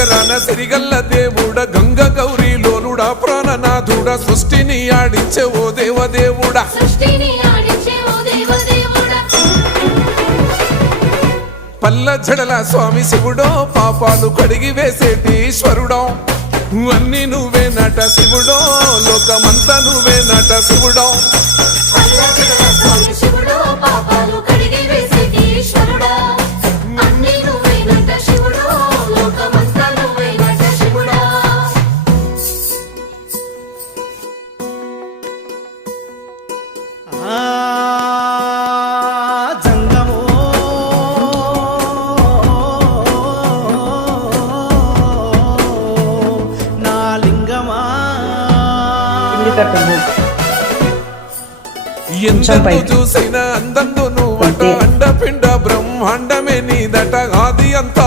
నగరాన సిరిగల్ల దేవుడ గంగ గౌరీ లోలుడా ప్రాణనాథుడ సృష్టిని ఆడించే ఓ దేవదేవుడా పల్ల జడల స్వామి శివుడో పాపాలు కడిగి వేసేటి ఈశ్వరుడో అన్ని నువ్వే నట శివుడో లోకమంతా నువ్వే నట శివుడో ఎందను చూసిన అందందు నువ్వట అండపిండ బ్రహ్మాండమే నీదట ఆది అంతా